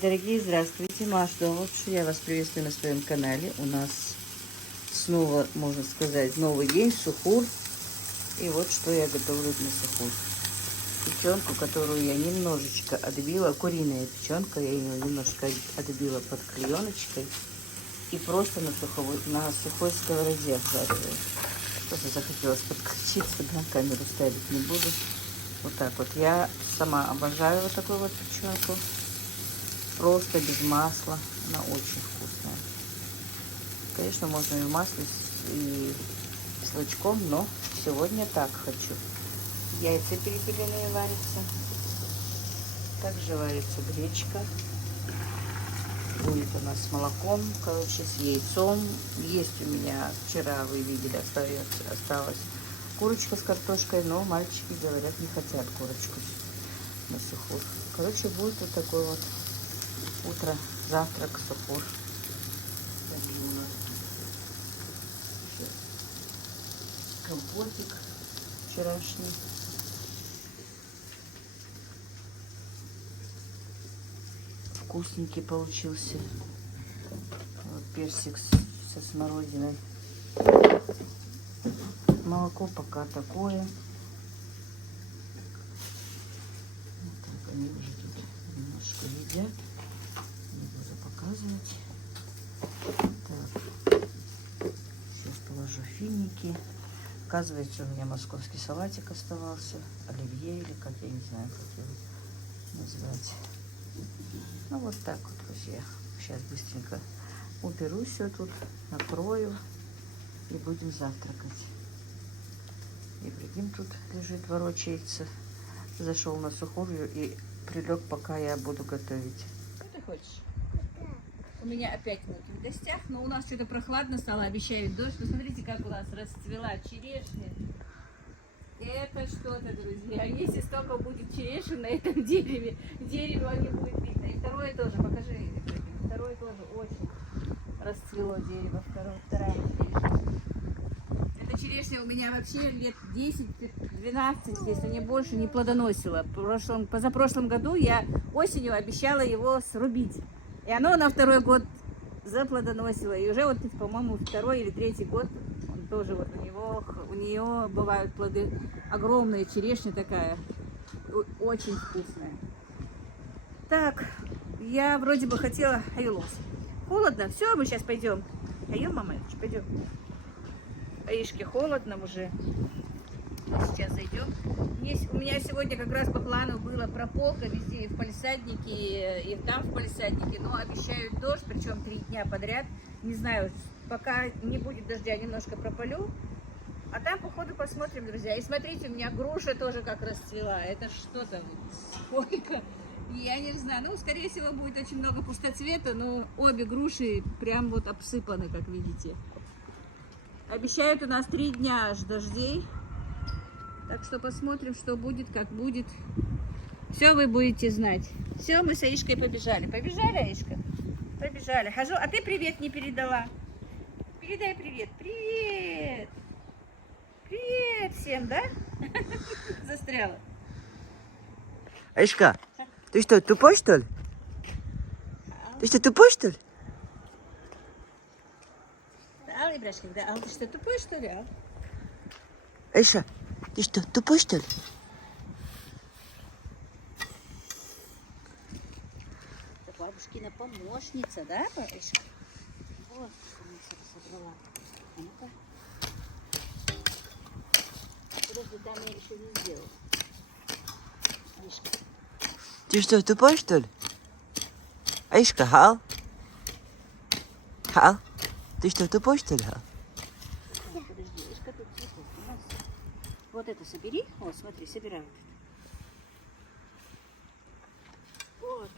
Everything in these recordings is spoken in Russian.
дорогие, здравствуйте, Маша. Вот что я вас приветствую на своем канале. У нас снова, можно сказать, новый день, сухур. И вот что я готовлю на сухур. Печенку, которую я немножечко отбила, куриная печенка, я ее немножко отбила под клееночкой. И просто на сухой сковороде обжариваю. Просто захотелось подключиться, да, камеру ставить не буду. Вот так вот. Я сама обожаю вот такую вот печенку. Просто без масла. Она очень вкусная. Конечно, можно и в масле, и с лучком, но сегодня так хочу. Яйца перепелиные варятся. Также варится гречка. Будет у нас с молоком, короче, с яйцом. Есть у меня, вчера вы видели, осталась курочка с картошкой, но мальчики говорят, не хотят курочку на сухур. Короче, будет вот такой вот утро, завтрак, сухур. Компотик вчерашний. Вкусненький получился. Вот персик со смородиной. Молоко пока такое. Вот так они уже тут немножко едят. Не буду показывать. Так. Сейчас положу финики. Оказывается, у меня московский салатик оставался. Оливье или как, я не знаю, как его назвать. Ну вот так вот, друзья. Сейчас быстренько уберу все тут, накрою и будем завтракать. Ибрагим тут лежит, ворочается. Зашел на сухую и прилег, пока я буду готовить. Что ты хочешь? У меня опять мы в гостях, но у нас что-то прохладно стало, обещают дождь. Посмотрите, как у нас расцвела черешня. Это что-то, друзья. Если столько будет черешин на этом дереве, дерево не будет видно. И второе тоже, покажи. Второе тоже очень расцвело дерево. Вторая черешня. Эта черешня у меня вообще лет 10-12, если не больше, не плодоносила. Позапрошлом году я осенью обещала его срубить. И оно на второй год заплодоносило. И уже вот, по-моему, второй или третий год он тоже вот у нее бывают плоды. Огромная черешня такая, очень вкусная. Так, я вроде бы хотела... Аюлос. Холодно, все, мы сейчас пойдем. Пойдем, мама, пойдем. Аишке холодно уже. Мы сейчас зайдем. У меня сегодня как раз по плану была прополка везде, и в палисаднике, и там в палисаднике, но обещают дождь, причем 3 дня подряд. Не знаю, пока не будет дождя, немножко пропалю. А там, походу, посмотрим, друзья. И смотрите, у меня груша тоже как расцвела. Это что-то, сколько? Я не знаю. Ну, скорее всего, будет очень много пустоцвета, но обе груши прям вот обсыпаны, как видите. Обещают у нас 3 дня аж дождей. Так что посмотрим, что будет, как будет. Все вы будете знать. Все, мы с Аишкой побежали. Побежали, Аишка? Побежали. Хожу. А ты привет не передала. Передай привет. Привет. Привет всем, да? Застряла. Аишка, ты что, тупой, что ли? Ты что, тупой, что ли? Ал, Ибрашкин, да? Ал, ты что, тупой, что ли, Ал? Аиша, ты что, тупой, что ли? Это бабушкина помощница, да, Аишка? Вот, что она все собрала. А ну-ка. Подожди, там я еще не сделала. Аишка. Ты что, тупой, что ли? Аишка, Хал? Хал? Ты что, тупой, что ли, Хал? Подожди, Аишка тут цветов. Вот это собери. Вот, смотри, собирай вот это. Вот.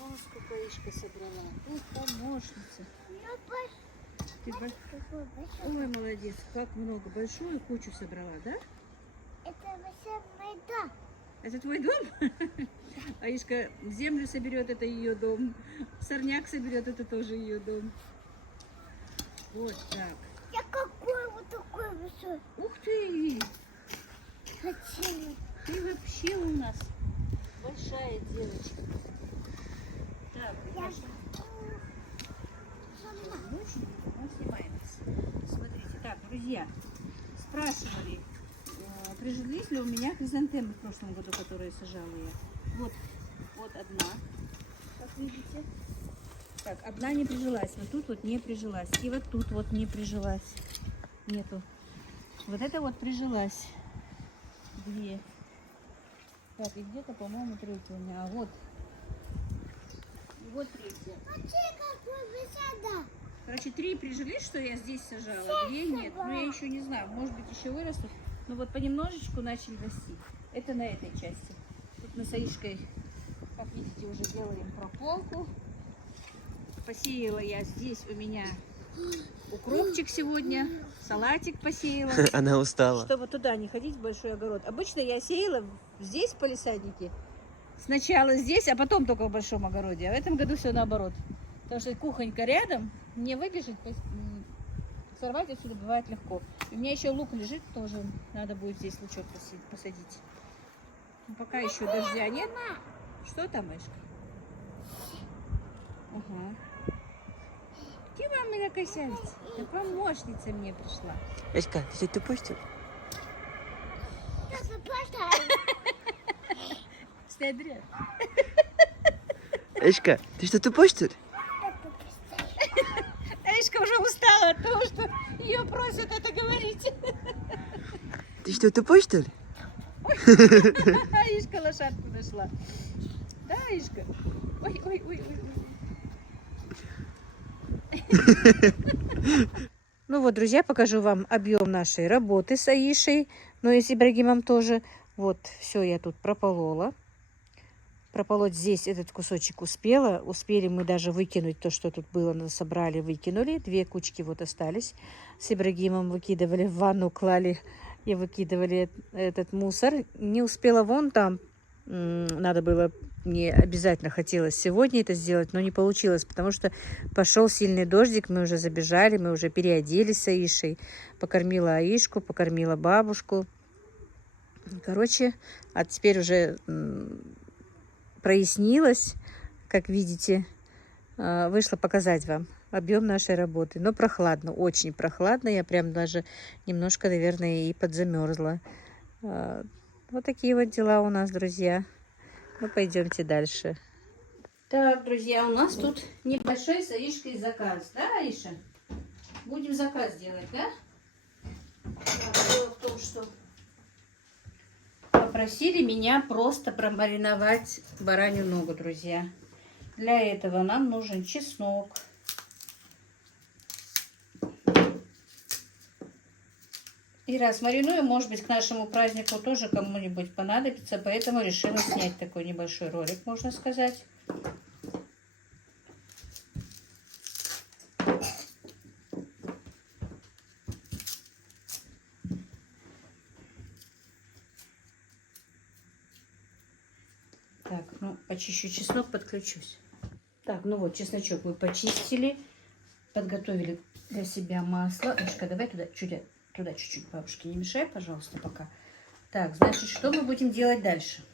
Вот сколько Аишка собрала. Тут помощница. Ты Ой, молодец, как много. Большую кучу собрала, да? Это вообще мой дом. Это твой дом? Аишка землю соберет, это ее дом. Сорняк соберет, это тоже ее дом. Вот так. Я какой вот такой большой. Ух ты! Хочу. Ты вообще у нас Большая девочка. Так, Яша. Мы снимаем. Смотрите, так, друзья, спрашивали, прижились ли у меня хризантемы в прошлом году, которые сажала я. Вот одна, как видите. Так, одна не прижилась, вот тут вот не прижилась. И вот тут вот не прижилась. Нету. Вот это вот прижилась. Две. Так, и где-то, по-моему, третья у меня. А вот. И вот третья. Короче, 3 прижились, что я здесь сажала, 2 нет. Ну, я еще не знаю, может быть, еще вырастут. Но вот понемножечку начали расти. Это на этой части. Тут мы с Аишкой, как видите, уже делаем прополку. Посеяла я здесь у меня укропчик сегодня, салатик посеяла. Она устала. Чтобы туда не ходить в большой огород. Обычно я сеяла здесь в палисаднике. Сначала здесь, а потом только в большом огороде. А в этом году все наоборот. Потому что кухонька рядом, мне выбежать, сорвать отсюда бывает легко. У меня еще лук лежит, тоже надо будет здесь лучок посадить. Но пока еще дождя нет. Что там, Мышка? Ага. Где вам меня косявится? Да помощница мне пришла. Эшка, ты что, тупой, что ли? Смотри. Эшка, ты что, тупой, что ли? Аишка уже устала от того, что ее просят это говорить. Ты что, тупой, что ли? Аишка лошадку нашла. Да, Аишка? Ой, ой, ой, ой. Ну вот, друзья, покажу вам объем нашей работы с Аишей, ну и с Ибрагимом тоже. Вот, все я тут прополола. Прополоть здесь этот кусочек успела. Успели мы даже выкинуть то, что тут было, собрали, выкинули. 2 кучки вот остались. С Ибрагимом выкидывали в ванну, клали и выкидывали этот мусор. Не успела вон там. Надо было, мне обязательно хотелось сегодня это сделать, но не получилось, потому что пошел сильный дождик. Мы уже забежали, мы уже переоделись с Аишей. Покормила Аишку, покормила бабушку. Короче, а теперь уже прояснилось, как видите, вышла показать вам объем нашей работы. Но прохладно, очень прохладно. Я прям даже немножко, наверное, и подзамерзла. Вот такие вот дела у нас, друзья. Ну, пойдемте дальше. Так, друзья, у нас тут небольшой с Аишкой заказ. Да, Аиша? Будем заказ делать, да? Дело в том, что попросили меня просто промариновать баранью ногу, друзья. Для этого нам нужен чеснок. И раз маринуем, может быть, к нашему празднику тоже кому-нибудь понадобится, поэтому решила снять такой небольшой ролик, можно сказать. Так, ну, почищу чеснок, подключусь. Так, ну вот, чесночок мы почистили, подготовили для себя масло. Мишка, давай туда чуть-чуть, бабушке не мешай, пожалуйста, пока. Так, значит, что мы будем делать дальше?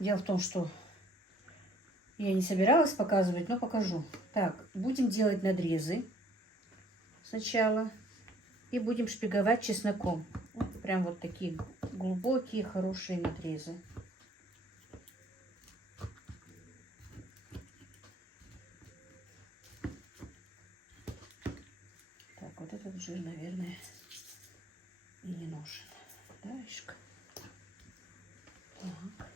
Дело в том, что я не собиралась показывать, но покажу. Так, будем делать надрезы сначала и будем шпиговать чесноком. Вот, прям вот такие глубокие, хорошие надрезы. Так, вот этот жир, наверное, и не нужен. Да, Ишка? Так.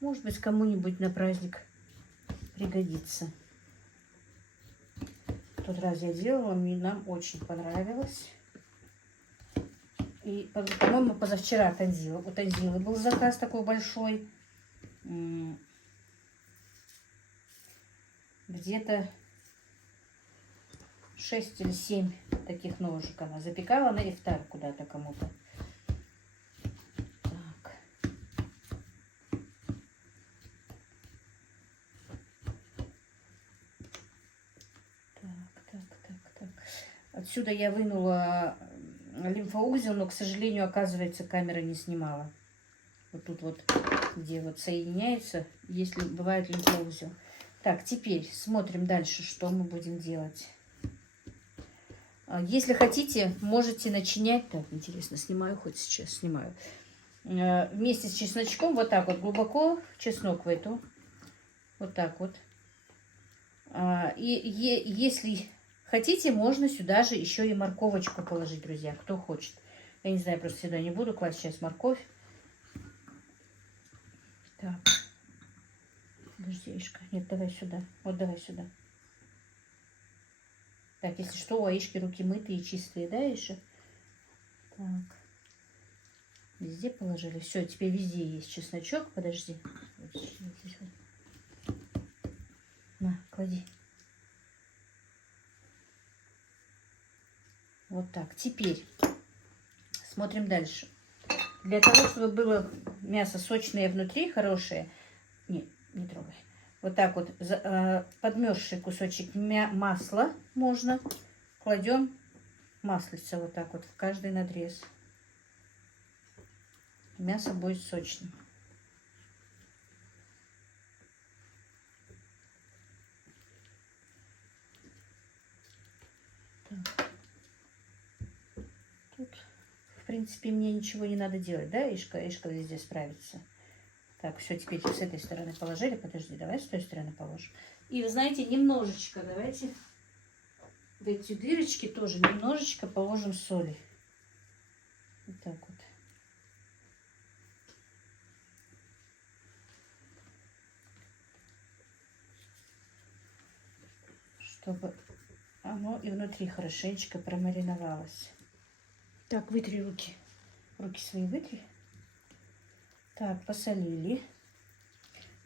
Может быть, кому-нибудь на праздник пригодится. В тот раз я делала, нам очень понравилось. И, по-моему, позавчера Танзила. У Танзилы был заказ такой большой. Где-то 6 или 7 таких ножек она запекала на ифтар куда-то кому-то. Так. Так. Отсюда я вынула лимфоузел, но, к сожалению, оказывается, камера не снимала. Вот тут вот, где вот соединяется, если бывает лимфоузел. Так, теперь смотрим дальше, что мы будем делать. Если хотите, можете начинять. Так, интересно, снимаю хоть сейчас, снимаю. Вместе с чесночком вот так вот глубоко чеснок в эту. Вот так вот. И если хотите, можно сюда же еще и морковочку положить, друзья, кто хочет. Я не знаю, просто сюда не буду класть сейчас морковь. Так. Подожди, Ишка. Нет, давай сюда. Вот давай сюда. Так, если что, у Аишки руки мытые и чистые, да, Иша? Так. Везде положили. Все, теперь везде есть чесночок. Подожди. На, клади. Вот так. Теперь смотрим дальше. Для того, чтобы было мясо сочное внутри, хорошее. Не трогай. Вот так вот подмерзший кусочек масла можно. Кладем маслица вот так вот в каждый надрез. Мясо будет сочным. Так. Тут, в принципе, мне ничего не надо делать, да, Ишка? Ишка везде справится. Так, все, теперь с этой стороны положили. Подожди, давай с той стороны положим. И вы знаете, немножечко, давайте в эти дырочки тоже немножечко положим соли. Вот так вот. Чтобы оно и внутри хорошенечко промариновалось. Так, вытри руки. Руки свои вытри. Так, посолили.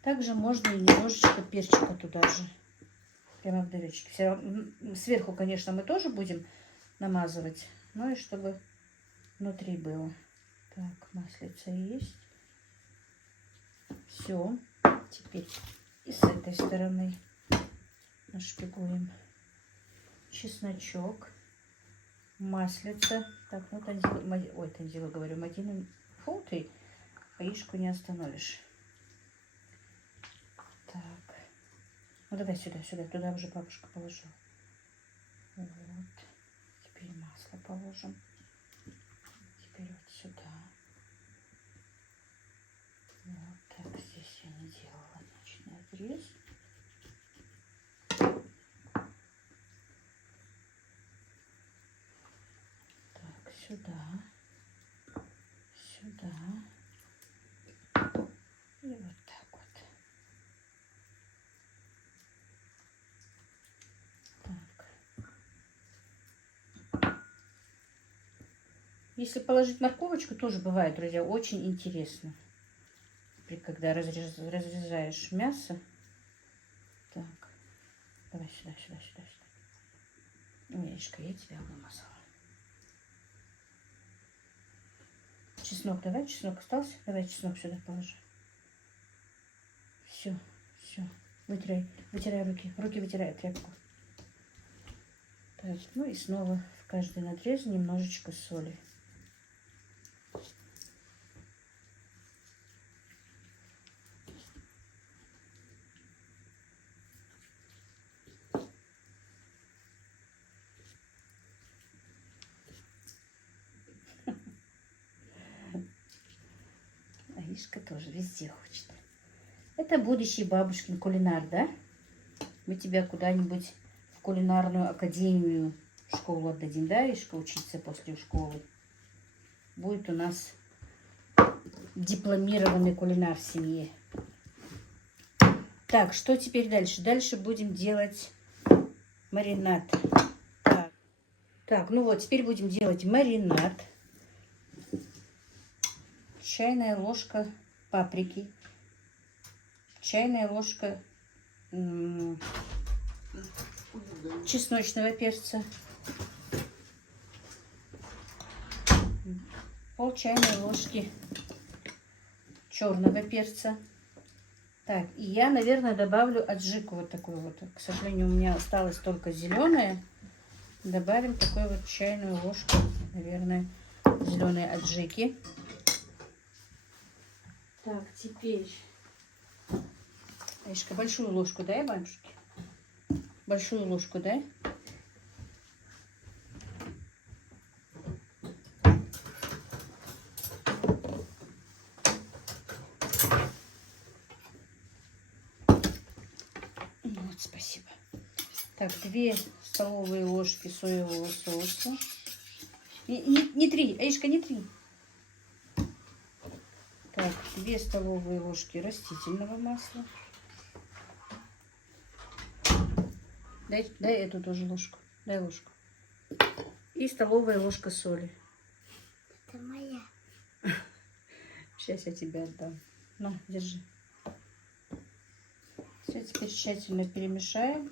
Также можно и немножечко перчика туда же. Прямо в дырочке. Сверху, конечно, мы тоже будем намазывать. Но и чтобы внутри было. Так, маслица есть. Все. Теперь и с этой стороны нашпигуем чесночок, маслица. Так, ну Танзила, говорю, Мадина, фу ты, Аишку не остановишь. Так, ну давай сюда, туда уже бабушка положила. Вот, теперь масло положим. Теперь вот сюда. Вот так, здесь я не делала ночной отрез. Сюда, сюда и вот так вот. Так. Если положить морковочку, тоже бывает, друзья, очень интересно, когда разрезаешь мясо. Так, давай сюда. Мишка, я тебя вымазала. Чеснок, давай, чеснок остался. Давай чеснок сюда положи. Все. Вытирай руки. Руки вытирай тряпку. Так, ну и снова в каждый надрез немножечко соли. Аишка тоже везде хочет. Это будущий бабушкин кулинар, да? Мы тебя куда-нибудь в кулинарную академию, школу отдадим, да, Аишка, учиться после школы? Будет у нас дипломированный кулинар в семье. Так, что теперь дальше? Дальше будем делать маринад. Так, ну вот, теперь будем делать маринад. Чайная ложка паприки, чайная ложка чесночного перца, пол чайной ложки черного перца. Так, и я, наверное, добавлю аджику вот такую вот. К сожалению, у меня осталось только зеленое. Добавим такую вот чайную ложку наверное, зеленые аджики. Так, теперь... Аишка, большую ложку дай бабушке. Большую ложку дай. Вот, спасибо. Так, 2 столовые ложки соевого соуса. Не 3, Аишка, не 3. Так, 2 столовые ложки растительного масла. Дай эту тоже ложку. Дай ложку. И столовая ложка соли. Это моя. Сейчас я тебе отдам. На, держи. Все, теперь тщательно перемешаем.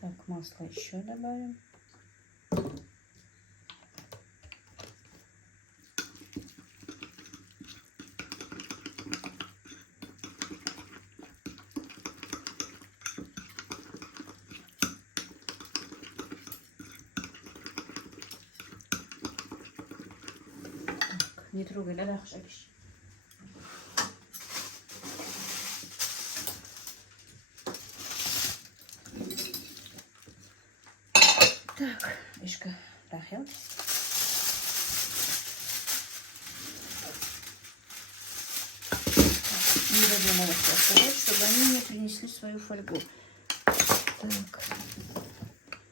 Так, масло еще добавим. Не трогай, да, шапиш. Так, Ишка, дахел. Не додумалась оставить, чтобы они мне принесли свою фольгу. Так.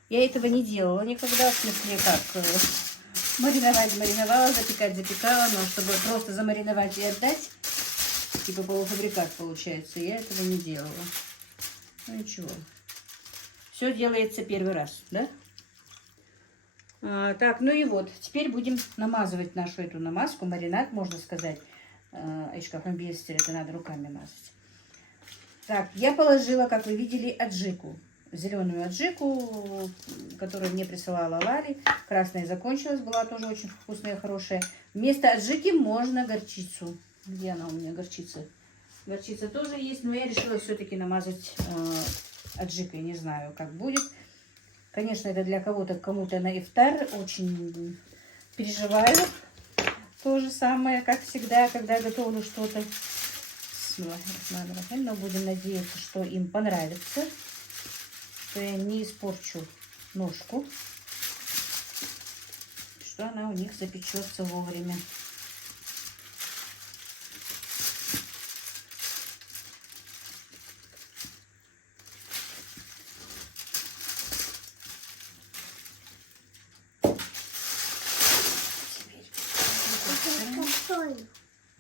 Я этого не делала никогда, в смысле, как мариновала, запекала, но чтобы просто замариновать и отдать, типа полуфабрикат получается, я этого не делала. Ну ничего. Все делается первый раз, да? Так, ну и вот, теперь будем намазывать нашу эту намазку, маринад, можно сказать. Аишка, фамбестер, это надо руками мазать. Так, я положила, как вы видели, аджику. Зеленую аджику, которую мне присылала Лали. Красная закончилась, была тоже очень вкусная, хорошая. Вместо аджики можно горчицу. Где она у меня, горчица? Горчица тоже есть, но я решила все-таки намазать аджикой. Не знаю, как будет. Конечно, это для кого-то, кому-то на ифтар. Очень переживаю. То же самое, как всегда, когда готовлю что-то. Но будем надеяться, что им понравится. Что я не испорчу ножку. Что она у них запечется вовремя.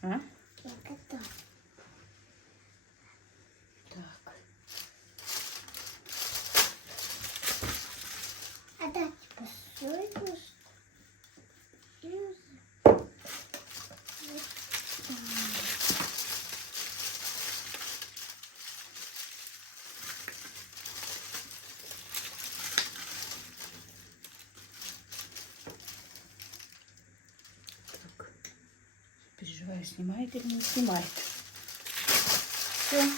А? Я готова. Так. А дайте посмотрим. Переживаю, снимает или не снимает. Все.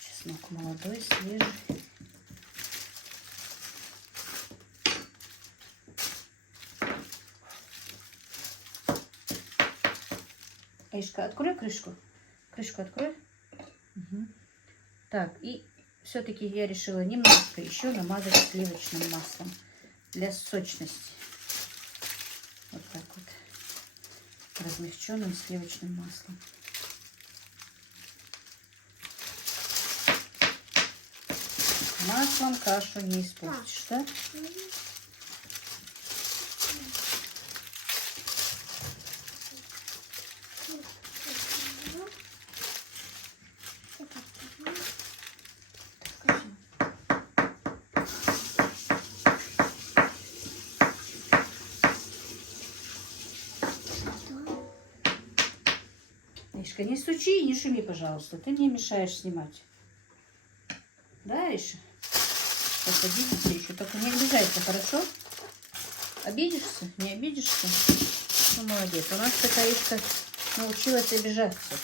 Чеснок молодой, свежий. Аишка, открой крышку. Крышку открой. Угу. Так, и все-таки я решила немножко еще намазать сливочным маслом для сочности. Вот так вот. Размягченным сливочным маслом. Маслом кашу не испортишь, да? Аишка, не стучи и не шуми, пожалуйста. Ты мне мешаешь снимать. Да, Аиша? Сейчас обидится еще. Только не обижайся, хорошо? Обидишься? Не обидишься? Ну, молодец. У нас такая Ишка научилась обижаться.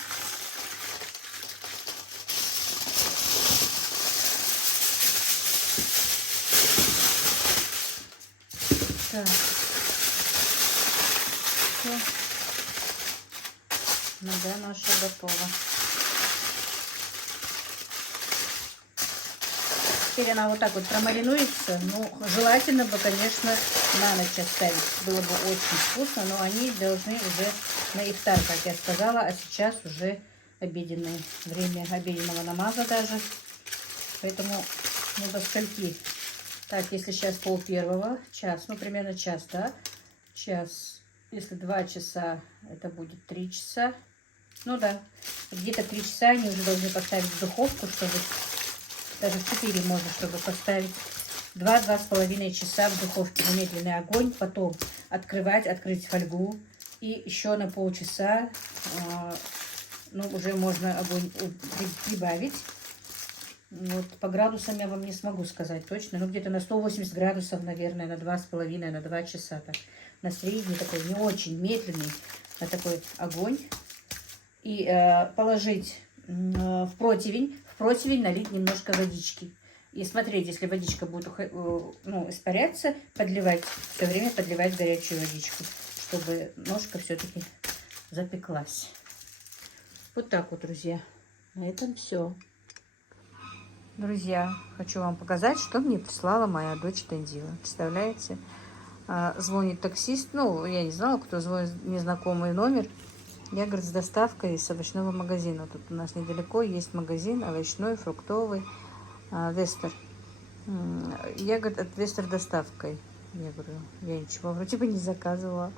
Так. Все. Нога наша готова. Теперь она вот так вот промаринуется. Ну, желательно бы, конечно, на ночь оставить. Было бы очень вкусно, но они должны уже на ифтар, как я сказала. А сейчас уже обеденное время обеденного намаза даже. Поэтому ну, до скольки. Так, если сейчас 12:30, час, ну, примерно час, да? Час. Если 2 часа, это будет 3 часа. Ну да, где-то 3 часа они уже должны поставить в духовку, чтобы... Даже в 4 можно, чтобы поставить 2-2,5 часа в духовке на медленный огонь. Потом открыть фольгу. И еще на полчаса, ну, уже можно огонь прибавить. Вот, по градусам я вам не смогу сказать точно. Ну, где-то на 180 градусов, наверное, на 2,5, на 2 часа. Так. На средний такой, не очень медленный, на такой огонь. И положить в противень налить немножко водички. И смотреть, если водичка будет ну, испаряться, подливать, все время подливать горячую водичку, чтобы ножка все-таки запеклась. Вот так вот, друзья. На этом все. Друзья, хочу вам показать, что мне прислала моя дочь Танзила. Представляете? Звонит таксист, ну, я не знала, кто звонит, незнакомый номер. Я, говорит, с доставкой из овощного магазина. Тут у нас недалеко есть магазин овощной, фруктовый, Вестер. Я, говорит, от Вестер доставкой. Я говорю, я ничего вроде бы не заказывала.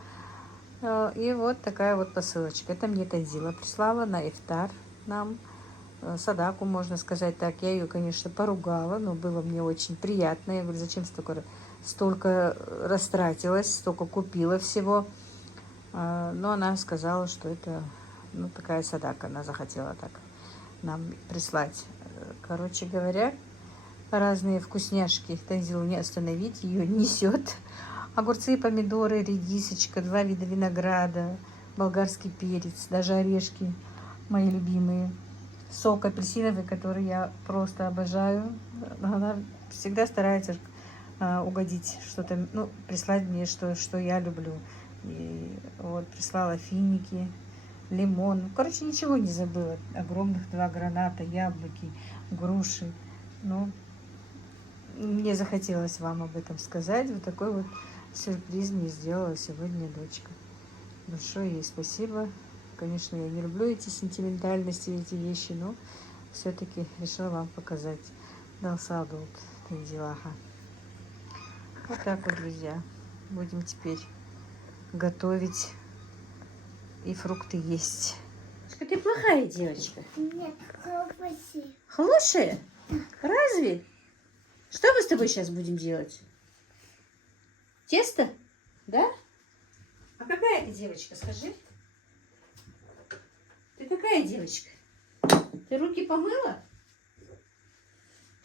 И вот такая вот посылочка. Это мне Танзила прислала на ифтар нам. Садаку, можно сказать так. Я ее, конечно, поругала, но было мне очень приятно. Я говорю, зачем столько растратилась, столько купила всего. Но она сказала, что это, ну, такая садака. Она захотела так нам прислать. Короче говоря, разные вкусняшки. Танзилу не остановить, ее несет. Огурцы, помидоры, редисочка, 2 вида винограда, болгарский перец, даже орешки мои любимые. Сок апельсиновый, который я просто обожаю. Она всегда старается угодить что-то, ну, прислать мне, что я люблю. И вот прислала финики, лимон. Короче, ничего не забыла. Огромных 2 граната, яблоки, груши. Ну, мне захотелось вам об этом сказать. Вот такой вот сюрприз мне сделала сегодня дочка. Большое ей спасибо. Конечно, я не люблю эти сентиментальности, эти вещи, но все-таки решила вам показать. Дал саду Танзилаха. Вот так вот, друзья. Будем теперь готовить и фрукты есть. Ты плохая девочка. Нет, хороший. Хорошая? Разве? Что мы с тобой сейчас будем делать? Тесто? Да? А какая ты девочка, скажи? Ты какая девочка? Ты руки помыла?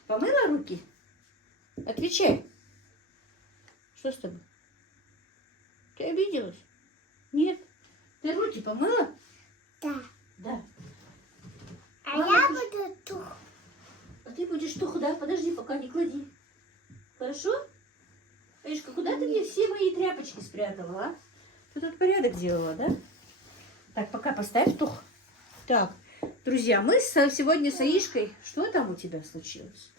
Помыла руки? Отвечай. Что с тобой? Ты обиделась? Нет. Ты руки помыла? Да. Да. А Мама, я ты буду тух. А ты будешь тух, да? Подожди, пока не клади. Хорошо? Эшка, куда ты мне все мои тряпочки спрятала, а? Ты тут порядок делала, да? Так, пока поставь тух. Так, друзья, мы сегодня с Аишкой... Что там у тебя случилось?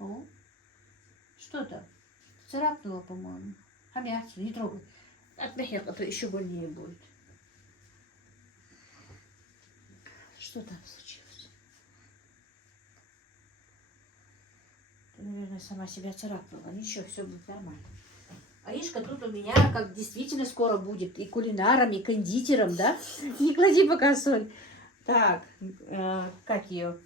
О, что там? Царапнула, по-моему. Хамятся, не трогай. Отмахер, а то еще больнее будет. Что там случилось? Ты, наверное, сама себя царапнула. Ничего, все будет нормально. Аишка тут у меня как действительно скоро будет и кулинаром, и кондитером, да? Не клади пока соль. Так, как ее?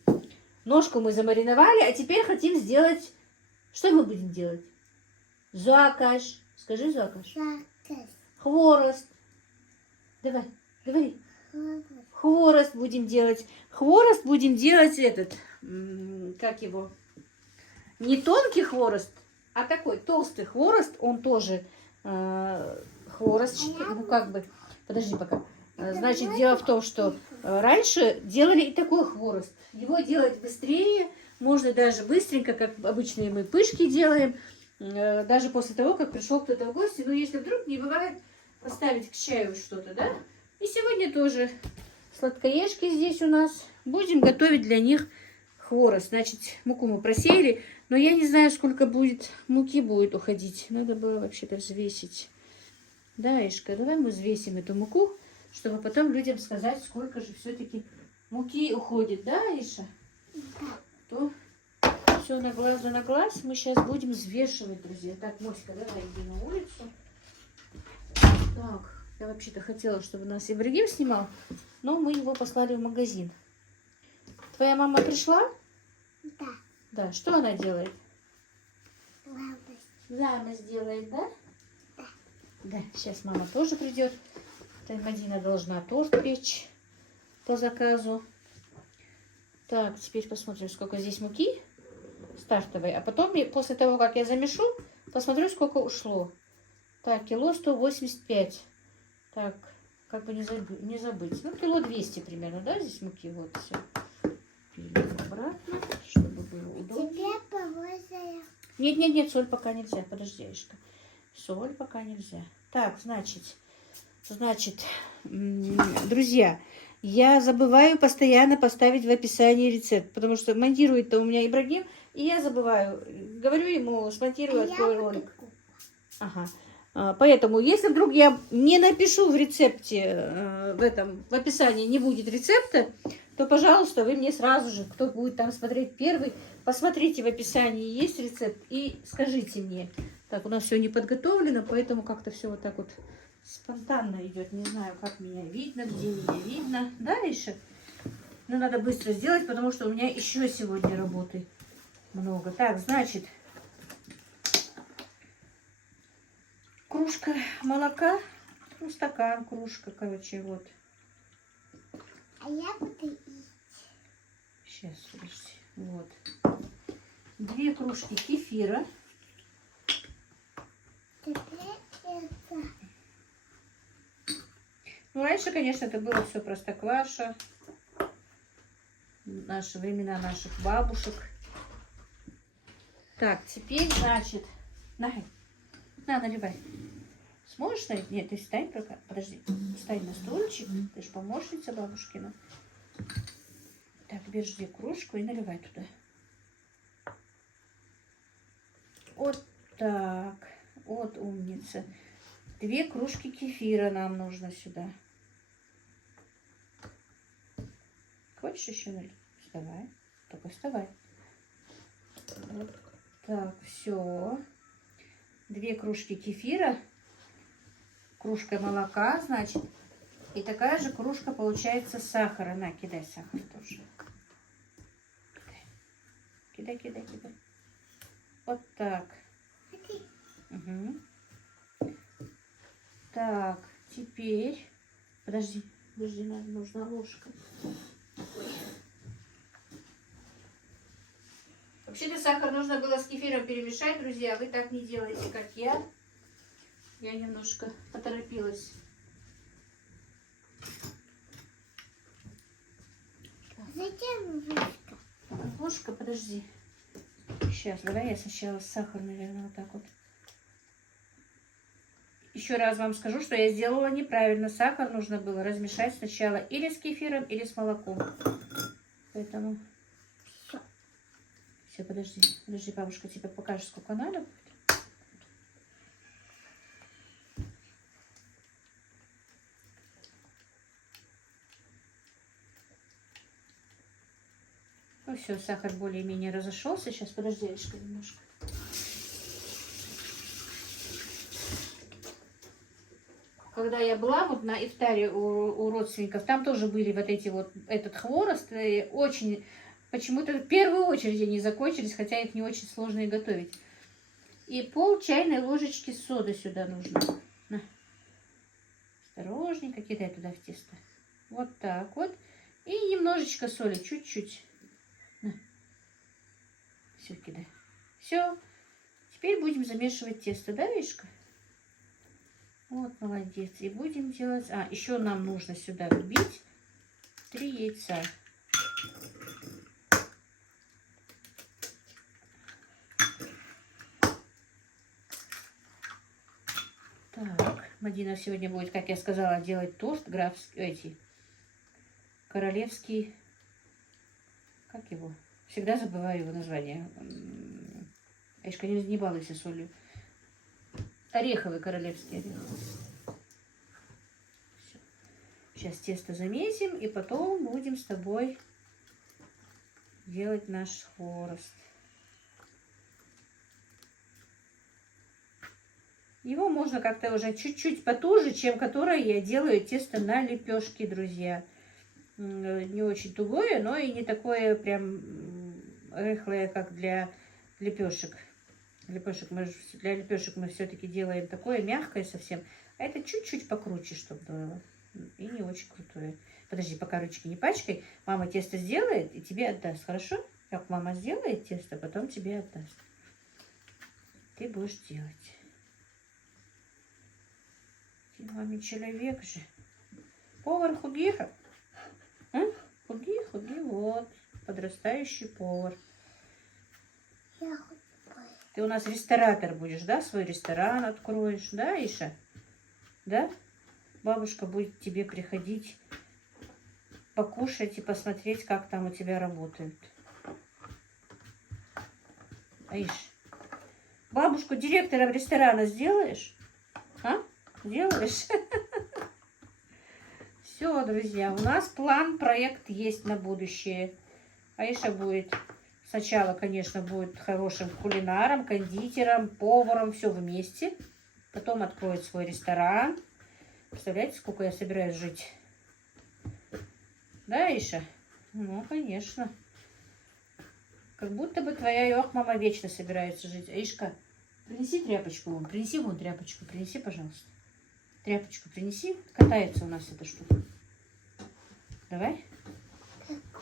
Ножку мы замариновали, а теперь хотим сделать... Что мы будем делать? Закаш. Скажи закаш. Заказ. Хворост. Давай, говори. Хворост. Хворост будем делать. Хворост будем делать этот... Как его? не тонкий хворост, а такой толстый хворост. Он тоже хворост, ну как бы, подожди пока. Значит, дело в том, что раньше делали и такой хворост. Его делать быстрее, можно даже быстренько, как обычные мы пышки делаем, даже после того, как пришел кто-то в гости. Но если вдруг не бывает, поставить к чаю что-то, да? И сегодня тоже сладкоежки здесь у нас. Будем готовить для них хворост. Значит, муку мы просеяли, но я не знаю, сколько муки будет уходить. Надо было вообще-то взвесить. Да, Ишка, давай мы взвесим эту муку, чтобы потом людям сказать, сколько же все-таки муки уходит. Да, Иша? То все на глаз мы сейчас будем взвешивать, друзья. Так, Моська, давай иди на улицу. Так, я вообще-то хотела, чтобы нас Ибрагим снимал, но мы его послали в магазин. Твоя мама пришла? Да. Да, что она делает? Ладно. Замес делает, да? Да, сейчас мама тоже придет. Мадина должна торт печь по заказу. Так, теперь посмотрим, сколько здесь муки стартовой. А потом, после того, как я замешу, посмотрю, сколько ушло. Так, кило 185. Так, как бы не забыть. Ну, кило 200 примерно, да, здесь муки. Вот, все. Перейдем обратно, чтобы было удобно. Тебе повозила. Нет, соль пока нельзя. Подожди, Ишка. Соль пока нельзя. Так, значит, друзья, я забываю постоянно поставить в описании рецепт, потому что монтирует-то у меня Ибрагим, и я забываю. Говорю ему, смонтирую, открою ролик. Ага. Поэтому, если вдруг я не напишу в рецепте, в описании не будет рецепта, то, пожалуйста, вы мне сразу же, кто будет там смотреть первый, посмотрите в описании, есть рецепт, и скажите мне. Так, у нас все не подготовлено, поэтому как-то все вот так вот спонтанно идет. Не знаю, как меня видно, где меня видно. Да, Иша? Но надо быстро сделать, потому что у меня еще сегодня работы много. Так, значит, кружка молока, ну, стакан, кружка, короче, вот. А я буду есть. Сейчас, подожди. Вот. 2 кружки кефира. Теперь это. Ну, раньше, конечно, это было все простокваша. Наши времена наших бабушек. Так, теперь, значит, на, наливай. Сможешь налить? Нет, ты встань пока. Подожди, встань на стульчик. Ты же помощница бабушкина. Так, держи кружку и наливай туда. Вот так. Вот умница. 2 кружки кефира нам нужно сюда. Хочешь еще налить? Вставай. Только вставай. Вот так, все. 2 кружки кефира. Кружка молока, значит. И такая же кружка получается сахара. На, кидай сахар тоже. Кидай. Вот так. Угу. Так, теперь... Подожди, нужна ложка. Вообще-то сахар нужно было с кефиром перемешать, друзья. Вы так не делаете, как я. Я немножко поторопилась. Зачем ложка? Ложка, подожди. Сейчас, давай я сначала сахар, наверное, вот так вот. Еще раз вам скажу, что я сделала неправильно. Сахар нужно было размешать сначала или с кефиром, или с молоком. Поэтому... Все, подожди, бабушка тебе покажет, сколько надо будет. Ну все, сахар более-менее разошелся. Сейчас, подожди, Алишка, немножко. Когда я была вот на ифтаре у родственников, там тоже были вот эти вот, этот хворост, и очень, почему-то в первую очередь они закончились, хотя их не очень сложно и готовить. И пол чайной ложечки соды сюда нужно. На. Осторожненько кидай туда в тесто. Вот так вот. И немножечко соли, чуть-чуть. Все, кидай. Все. Теперь будем замешивать тесто, да, Вишка? Вот, молодец. И будем делать... А, еще нам нужно сюда вбить 3 яйца. Так, Мадина сегодня будет, как я сказала, делать торт королевский, как его? Всегда забываю его название. Эшка, не балуйся солью. Ореховый, королевский ореховый. Всё. Сейчас тесто замесим, и потом будем с тобой делать наш хворост. Его можно как-то уже чуть-чуть потуже, чем которое я делаю тесто на лепешки, друзья. Не очень тугое, но и не такое прям рыхлое, как для лепешек. Для лепешек мы все-таки делаем такое мягкое совсем. А это чуть-чуть покруче, чтобы было. И не очень крутое. Подожди, пока ручки не пачкай. Мама тесто сделает и тебе отдаст, хорошо? Как мама сделает тесто, потом тебе отдаст. Ты будешь делать. Ты маме человек же. Повар Хугиха. А? Хуги, вот. Подрастающий повар. Я Ты у нас ресторатор будешь, да? Свой ресторан откроешь, да, Иша? Да? Бабушка будет к тебе приходить покушать и посмотреть, как там у тебя работают. Аиш, бабушку директором ресторана сделаешь? А? Делаешь? Все, друзья, у нас план, проект есть на будущее. Аиша будет сначала, конечно, будет хорошим кулинаром, кондитером, поваром, все вместе. Потом откроет свой ресторан. Представляете, сколько я собираюсь жить? Да, Аиша? Ну, конечно. Как будто бы твоя мама вечно собирается жить. Аишка, принеси тряпочку вон. Принеси вон тряпочку. Принеси, пожалуйста. Тряпочку принеси. Катается у нас эта штука. Давай.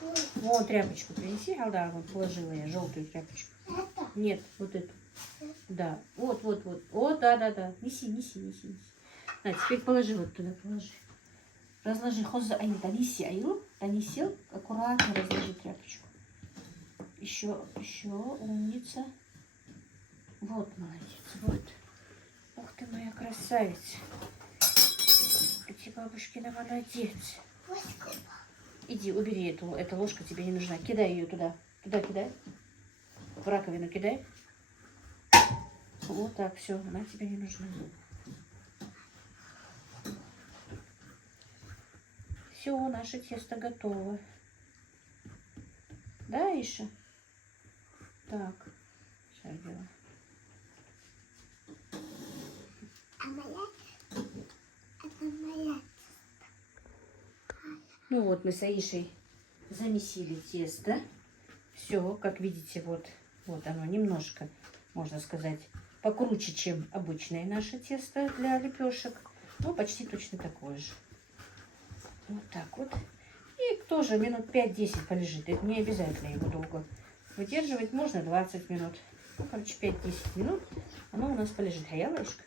какой? Вон тряпочку принеси. А, да, вот положила я желтую тряпочку. Это? Нет, вот эту. Да. Вот. Вот, да. Неси. На, теперь положи вот туда, положи. Разложи. Хоза, неси, неси. Аккуратно разложи тряпочку. Еще, умница. Вот, молодец, вот. Ух ты, моя красавица. Эти бабушкина молодец. Иди, убери эту ложку, тебе не нужна. Кидай ее туда. Туда кидай. В раковину кидай. Вот так, все, она тебе не нужна. Все, наше тесто готово. Да, Иша? Так, сейчас делаю. А моя? Это моя. Ну вот, мы с Аишей замесили тесто. Все, как видите, вот оно немножко, можно сказать, покруче, чем обычное наше тесто для лепешек. Ну, почти точно такое же. Вот так вот. И тоже минут 5-10 полежит. Это не обязательно его долго выдерживать. Можно 20 минут. Ну, короче, 5-10 минут оно у нас полежит. А я, Лаишка,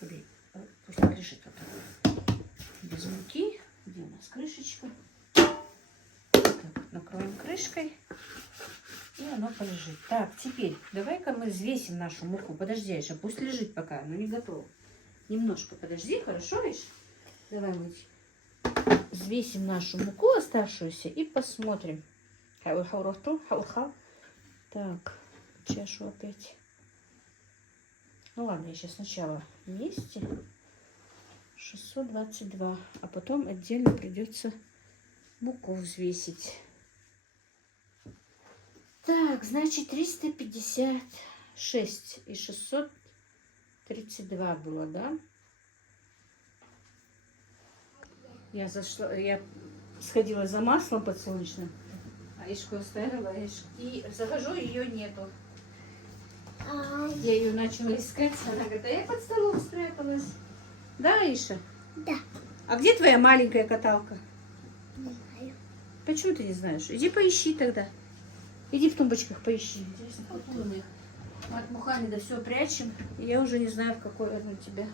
пусть полежит вот так. Без муки. Где у нас крышечка? Так, накроем крышкой. И оно полежит. Так, теперь давай-ка мы взвесим нашу муку. Подожди, Аиша, пусть лежит пока. Оно не готово. Немножко подожди, хорошо, Аиша? Давай мы взвесим нашу муку оставшуюся и посмотрим. Так, чашу опять. Ну ладно, я сейчас сначала вместе. 622, а потом отдельно придется муку взвесить. Так, значит 356 и 632 было, да? Я сходила за маслом подсолнечным, Аишку оставила, и захожу, ее нету. Я ее начала искать, она говорит, а я под столом спряталась. Да, Аиша? Да. А где твоя маленькая каталка? Не знаю. Почему ты не знаешь? Иди поищи тогда. Иди в тумбочках поищи. Интересно, какую мы От Мухаммеда все прячем. И я уже не знаю, в какой одну тебе.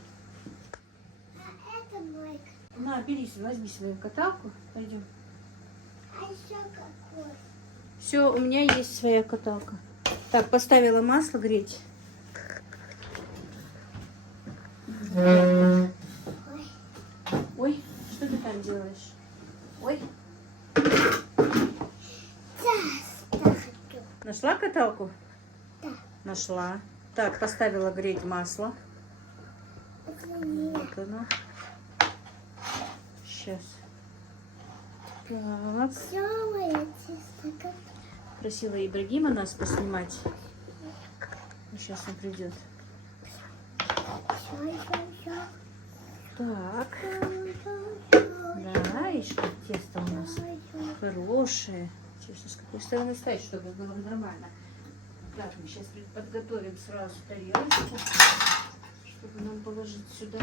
А это мой. На, бери, возьми свою каталку. Пойдем. А еще какой? Все, у меня есть своя каталка. Так, поставила масло греть. Ой. Ой, что ты там делаешь? Ой, Да, хочу. нашла каталку? Да. Нашла. Так, поставила греть масло. Извини. Вот оно. Сейчас. Так. Все моя чисто как. Просила Ибрагима нас поснимать. Сейчас он придет. Все. Так. Да, и что тесто у нас хорошее. Честно, с какой стороны ставить, чтобы было нормально. Так, мы сейчас подготовим сразу тарелочку, чтобы нам положить сюда.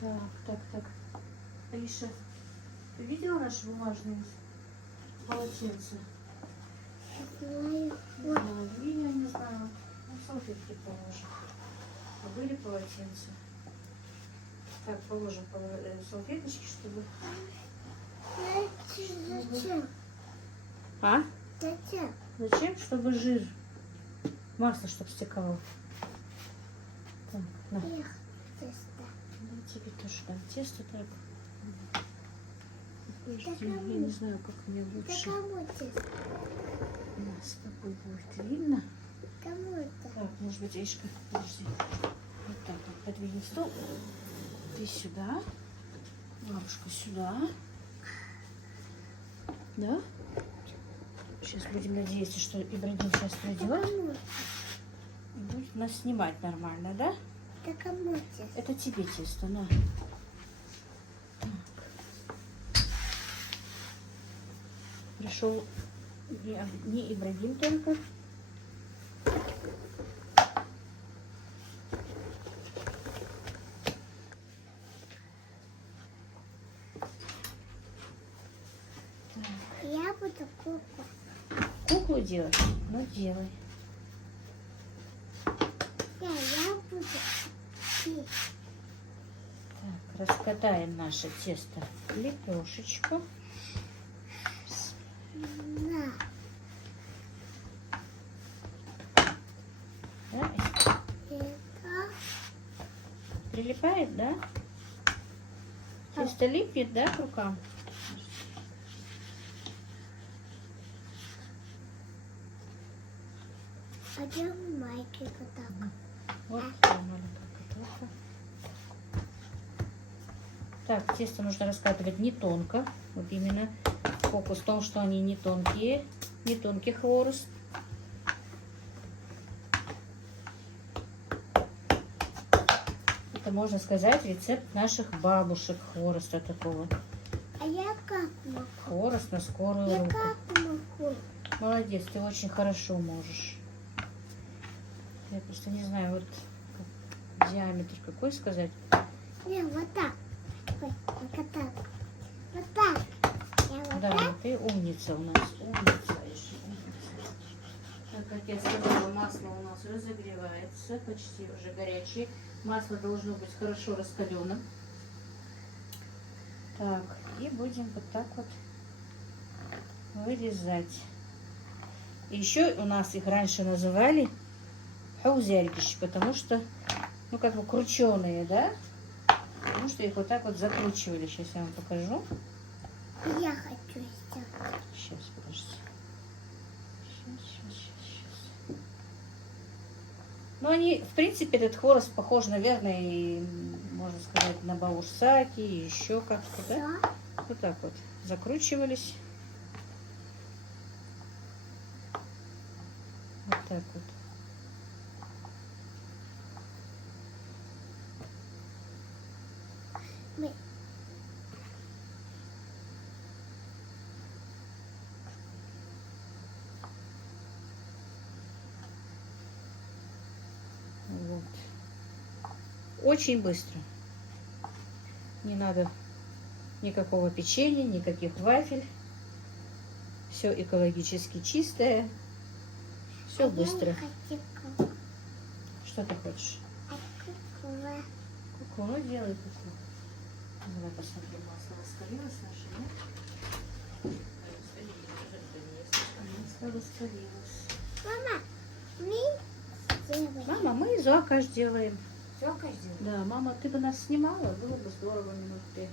Так. Алиша, ты видела наши бумажные полотенца? Знаю. Не знаю, я не знаю. Ну, салфетки положим. А были полотенца? Так, положим салфеточки, чтобы... Зачем? А? Зачем? Зачем? Чтобы жир, масло, чтобы стекало. Так, на. Их тесто. Ну, тебе тоже дам тесто так. Подожди, Так, я не знаю, как мне Да лучше. кому тесто? У нас с тобой будет видно. Кому это? Так, может быть, Эшка, подожди. Вот так вот подвинем стол. Ты сюда. Бабушка сюда. Да? Сейчас будем надеяться, что Ибрагим сейчас придет Кому? и будет нас снимать нормально, да? Да кому тесто? Это тебе тесто, на. Так. Пришел не Ибрагим только. Я буду куклу. Куклу делать? Ну, делай. Я буду пить. Так, раскатаем наше тесто в лепешечку. На. Да? Это. Прилипает, да? Тесто липнет, да, к рукам? Пойдем майки каток. Вот такая маленькая катушка. Так, тесто нужно раскатывать не тонко. Вот именно фокус в том, что они не тонкие, не тонкий хворост. Это, можно сказать, рецепт наших бабушек хвороста такого. А я как могу? Хворост на скорую Я руку. как могу? Молодец, ты очень хорошо можешь. Я просто не знаю, вот диаметр какой сказать. Не, вот так. Ой, вот так. Вот так. Я вот Да, так. ты умница у нас. Умница, Аиша, умница. Так, как я сказала, масло у нас разогревается, почти уже горячее. Масло должно быть хорошо раскаленным. Так, и будем вот так вот вырезать. И еще у нас их раньше называли хаузяргиш, потому что, ну, как бы крученые, да? Потому что их вот так вот закручивали. Сейчас я вам покажу. Я хочу сделать. Сейчас, подожди. Сейчас. Ну, они, в принципе, этот хворост похож, наверное, и, можно сказать, на баурсаки, и еще как-то, да? Все. Вот так вот закручивались. Вот так вот. Мы. Вот. Очень быстро. Не надо никакого печенья, никаких вафель. Все экологически чистое. Все быстро. Я не хочу. Что ты хочешь? Кукла. Кукуру делай после. Давай посмотрим, масло раскалилось наше, нет? Масло раскалилось. Мама, мы сделаем. Мама, мы закаж делаем. Сколько сделаем? Да, мама, ты бы нас снимала, было бы здорово минут 5.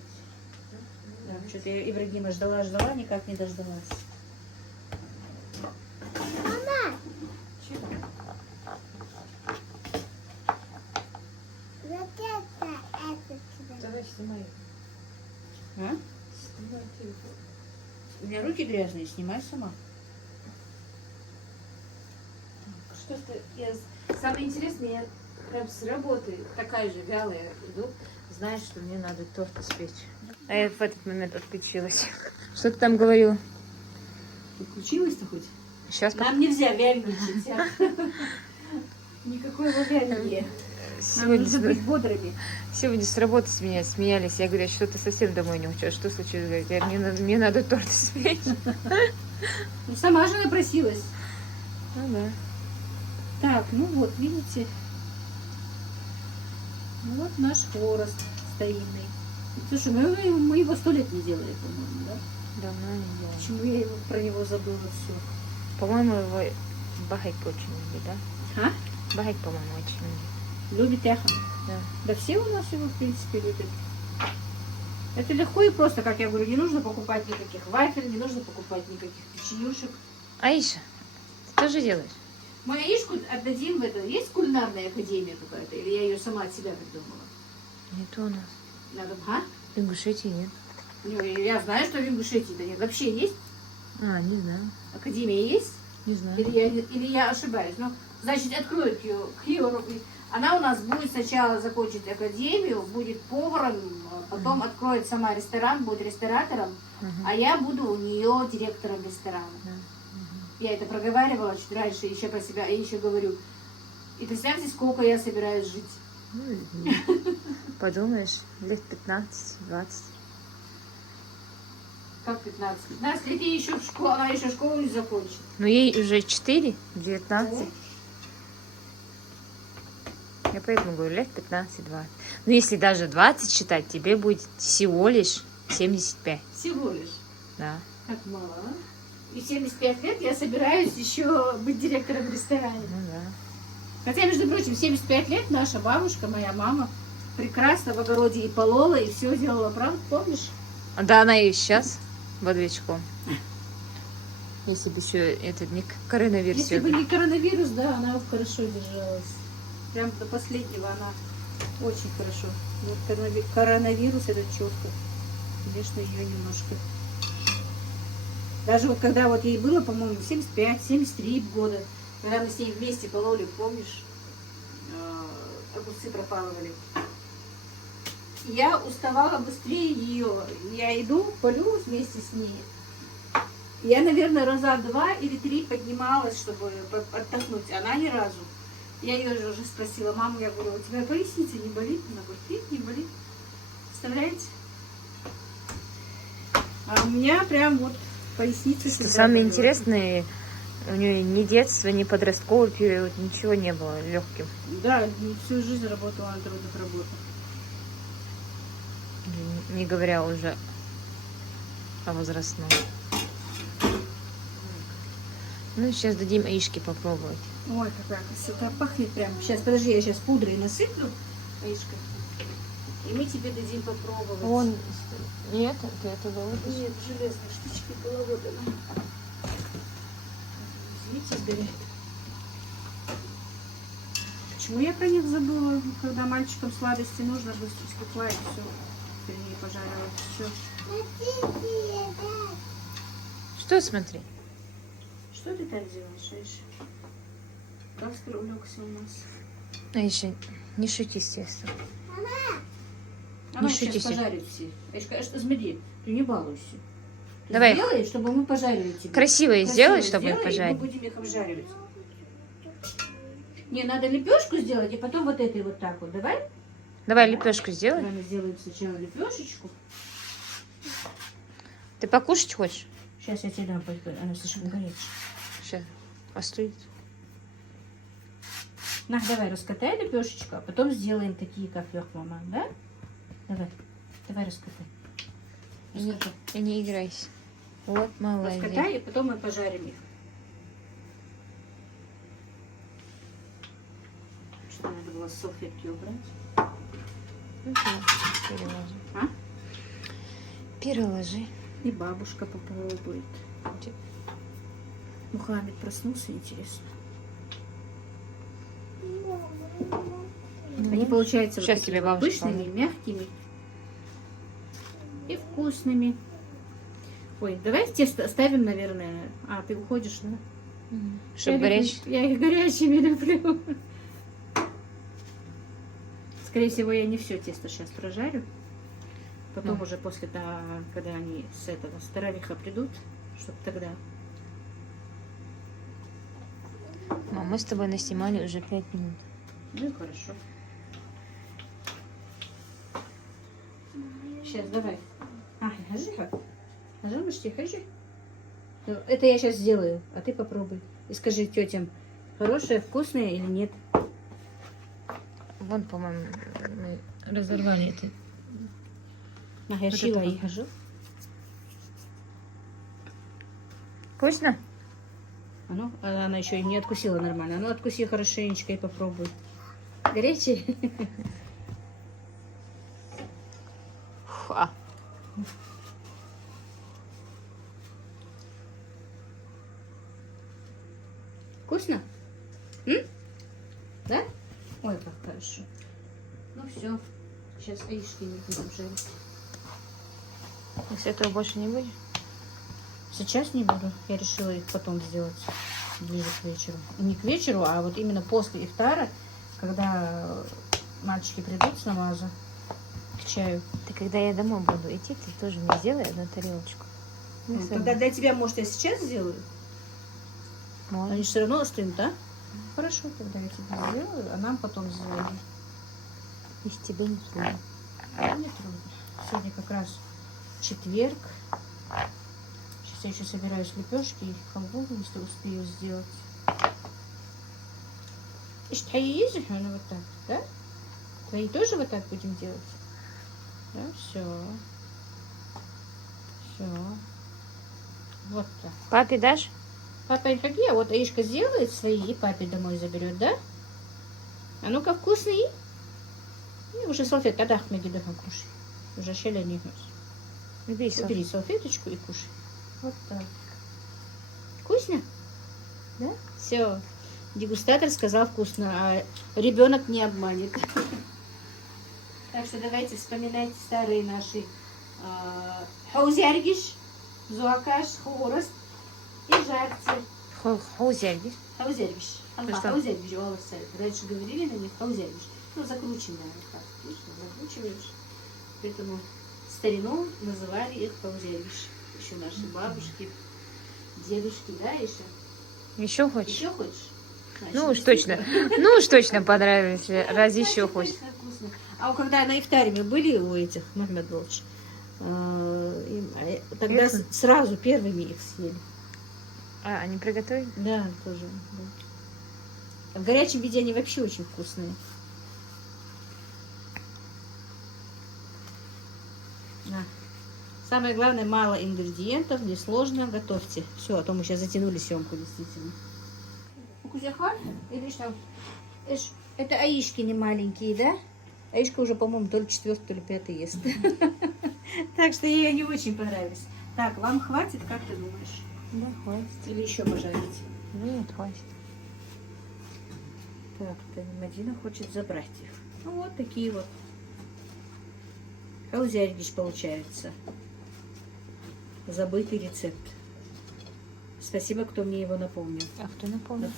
Да, что-то я Ибрагима ждала, никак не дождалась. Мама, Чего? вот это тебе. Давай снимай. А? Снимай телефон. У меня руки грязные, снимай сама. Что-то самое интересное, я прям с работы такая же вялая иду, знаешь, что мне надо торт испечь. А я в этот момент отключилась. Что ты там говорила? Включилась-то хоть? Сейчас Нам нельзя вяльничать. Никакого вяльничания. Нам нужно быть бодрыми. Сегодня с работы с меня смеялись. Я говорю, что ты совсем домой не учишь? Что случилось? Говорит, мне надо торт испечь. Ну, сама же напросилась. Ну да. Так, ну вот, видите. Ну вот наш хворост старинный. Слушай, мы его 100 лет не делали, по-моему, да? Давно не делала. Почему я про него забыла все? По-моему, его Багайк очень любит, да? А? Багайк, по-моему, очень любит. Любит эхо. Да. Да все у нас его, в принципе, любят. Это легко и просто, как я говорю, не нужно покупать никаких вафель, не нужно покупать никаких печенюшек. Аиша, ты тоже делаешь? Мы яичку отдадим в это. Есть кулинарная академия какая-то? Или я ее сама от себя придумала? Нет у нас. Надо, а? В Ингушетии нет. Ну, я знаю, что в Ингушетии-то нет. Вообще есть? Не знаю. Академия есть? Не знаю. Или я ошибаюсь? Ну, значит, откроют ее к Хиору. Она у нас будет сначала закончить академию, будет поваром, потом откроет сама ресторан, будет ресторатором, а я буду у нее директором ресторана. Я это проговаривала чуть раньше, еще про себя, и еще говорю. И представьте, сколько я собираюсь жить. Подумаешь, лет 15-20. Как 15? 15 лет ей еще в школу, она еще школу не закончит. Ну ей уже 4, 19. Я поэтому говорю, лет 15-20. Ну если даже 20 считать, тебе будет всего лишь 75. Всего лишь. Да. Как мало, а? И в 75 лет я собираюсь еще быть директором ресторана. Ну да. Хотя, между прочим, в 75 лет наша бабушка, моя мама, прекрасно в огороде и полола, и все делала, правда, помнишь? Да, она и сейчас бодрячком. Если бы еще этот не коронавирус. Если бы не коронавирус, да, она хорошо держалась. Прям до последнего она очень хорошо. Вот коронавирус это четко. Конечно, ее немножко. Даже вот когда вот ей было, по-моему, 75-73 года, когда мы с ней вместе пололи, помнишь, огурцы пропалывали. Я уставала быстрее ее. Я иду, полю вместе с ней. Я, наверное, раза 2 или 3 поднималась, чтобы отдохнуть. Она ни разу. Я ее уже спросила, маму, я говорю, у тебя поясница не болит? Она говорит, нет, не болит. Представляете? А у меня прям вот поясница всегда Самое болела. интересное, у нее ни детства, ни подростковый период, ничего не было легким. Да, всю жизнь работала на трудных работах. Не говоря уже о возрастном. Ну, сейчас дадим Аишке попробовать. Ой, какая красота. Пахнет прям. Сейчас, подожди, я сейчас пудрой насыплю, Аишка. И мы тебе дадим попробовать. Нет, ты это выложишь. Нет, железные штучки было вот она. Извините, сбери. Почему я про них забыла? Когда мальчикам сладости нужно, быстро спекла и все. Вернее, пожарила. Все. Что смотри? Что ты так делаешь, Аиша? Как улегся у нас? Аиша, не шути, естественно. Она Не сейчас шутите. пожарит все. Аишка, что, смотри, ты не балуйся. Ты Давай. сделай, чтобы мы пожарили тебе. Красиво сделай, Красиво чтобы сделай, пожарить. и мы будем их обжаривать. Не, надо лепешку сделать, и потом вот этой вот так вот. Давай? Давай лепешку сделай. Давай мы сделаем сначала лепешечку. Ты покушать хочешь? Сейчас я тебе дам, она слишком горячая. Сейчас. Остынет. На, давай раскатай лепешечку, а потом сделаем такие, как мама, да? Давай, давай раскатай. Раскатай. И не играйся. Вот молодец. Раскатай, и потом мы пожарим их. Что надо было с салфетки убрать? Ну, всё, переложи. А? Переложи. И бабушка попробует. Мухаммед проснулся, интересно. Они получаются Сейчас вот тебе такими бабушка пышными, мягкими и вкусными. Ой, давай тесто ставим, наверное. А, ты уходишь, да? Чтобы горячий. Я их горячими люблю. Скорее всего, я не все тесто сейчас прожарю. Потом уже после того, когда они с этого с таравиха придут, чтобы тогда. Мам, мы с тобой наснимали уже 5 минут. Ну и хорошо. Сейчас, давай. Хажи, хажи. Это я сейчас сделаю, а ты попробуй. И скажи тетям, хорошее, вкусное или нет. Вон, по-моему, мы разорвали это. Я шила и хожу. Вкусно? А ну, она еще и не откусила нормально. А ну, откуси хорошенечко и попробуй. Горячий? Фа. Вкусно? М? Да? Ой, как хорошо. Ну все. Сейчас яички не будем жарить. Если этого больше не будет? Сейчас не буду. Я решила их потом сделать ближе к вечеру. Не к вечеру, а вот именно после ифтара, когда мальчики придут с намаза к чаю. Ты когда я домой буду идти, ты тоже мне сделай одну тарелочку. Ну, Тогда для тебя, может, я сейчас сделаю? можно. Они все равно остынут, да? Хорошо, тогда я тебе сделаю, а нам потом сделаем. Из тебя не трудно. Не трудно. Сегодня как раз четверг. Сейчас я еще собираюсь лепешки и халву, если успею сделать. И что, ездишь, ну вот так, да? Твои тоже вот так будем делать? Да, все. Все. Вот так. Папе дашь? Папа и ходи, а вот Аишка сделает свои и папе домой заберет, да? А ну-ка, вкусный. И уже салфетка, да, Ахмеди, да, кушай. Уже щеля не Убери салфеточку и кушай. Вот так. Вкусно? Да? Все. Дегустатор сказал вкусно, а ребенок не обманет. Так что давайте вспоминайте старые наши хаузяргиш, зуакаш, хорост и жарцы. Хаузяргиш. Хаузяргиш. Это что? Хаузяргиш, раньше говорили на них хаузяргиш. Ну, закрученная вот так. Видишь, закручиваешь. Поэтому в старину называли их хаузяргиш. Еще наши бабушки, дедушки, да, еще? Еще хочешь? Еще хочешь? Значит, Ну уж точно. Ну уж точно понравилось. Раз еще хочешь. Точно вкусно. А вот когда на ифтаре мы были у этих, Махмед Волч, тогда сразу первыми их съели. А, они приготовили? Да, тоже. Да. В горячем виде они вообще очень вкусные. На. Самое главное, мало ингредиентов, несложно, готовьте. Все, а то мы сейчас затянули съемку, действительно. Или что? Это аишки не маленькие, да? Аишка уже, по-моему, то ли 4-й, то ли 5-й ест. Так что ей они очень понравились. Так, вам хватит, как ты думаешь? Да, хватит. Или еще пожарить? Нет, хватит. Так, Мадина хочет забрать их. Ну вот такие вот. Хаузяргиш получается. Забытый рецепт. Спасибо, кто мне его напомнил. А кто напомнил?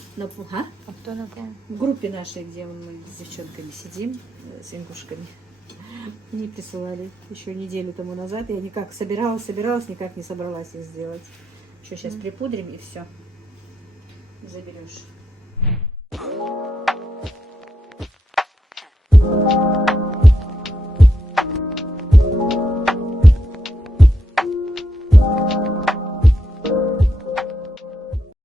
А? А кто напомнил? В группе нашей, где мы с девчонками сидим, с ингушками. Мне присылали еще неделю тому назад. Я никак собиралась, никак не собралась их сделать. Что, сейчас припудрим и все. Заберешь.